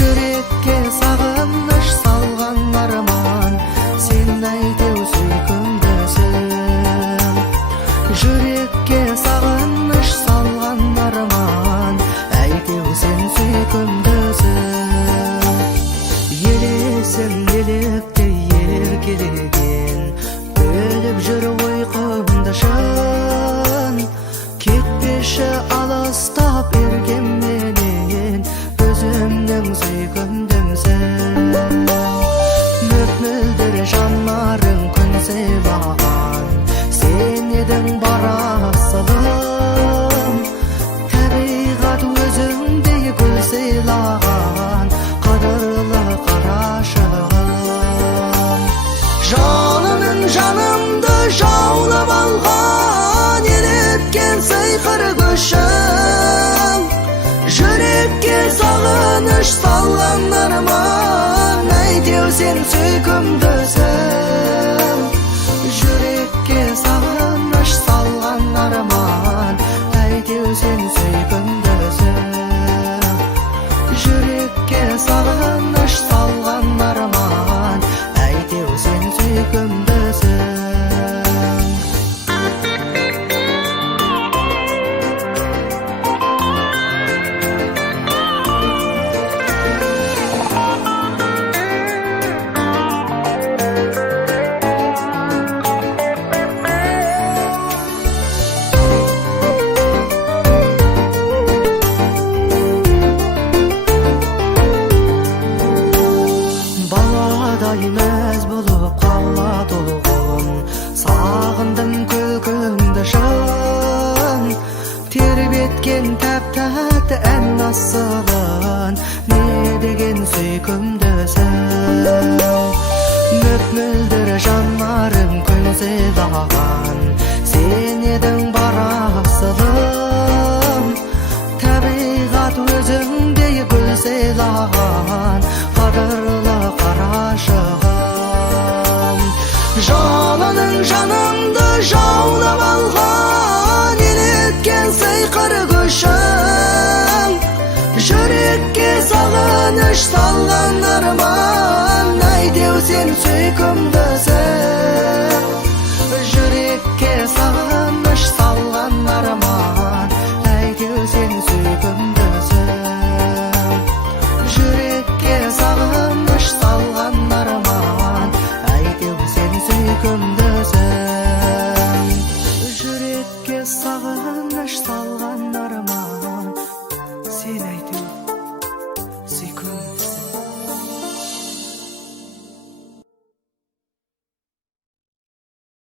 Жүрекке сағыныш салған арман, сен әйтеу сүйкімдісің. Жүрекке сағыныш салған арман, әйтеу сен сүйкімдісің. Елесің електей еркелеген, бөліп жүр ойқымды шын. Кетпеші алыстап еркемменен, өзімнің сүйкімдімсің. Мөп-мөлдір жанарың күн сыйлаған, сен едің бар асылым. Табиғат өзіңдей гүл сыйлаған, қадірлі қарашығым. Жанымның жанымды жаулап алған, елеткен сыйқыр күшің. Жүрекке сағыныш салған арман, әйтеу сен сүйкімдісің. Жүрекке сағыныш салған арман, әйтеу сен сүйкімдісің. Жүрекке сағыныш салған арман, әйтеу сен сүйкімдісің. Мәз болып қала толғым, сағындым күлкіңді шын. Тербеткен тәп-тәтті ән асылын, не деген сүйкімдісің. Мөп-мөлдір жанарым күн сыйлаған, сен едің бар асылым. Табиғат өзіңдей гүл сыйлаған, қадірлі қарашығым. Жанының жаныңды жаулап алған, елеткен сыйқыр күшің. Жүрекке сағыныш салған арман, әйтеу сен сүйкімдісің. Жүрекке сағыныш салған арман, әйтеу сен сүйкімдісің. Жүрекке сағыныш салған арман, әйтеу сен сүйкімдісің. Жүрекке сағыныш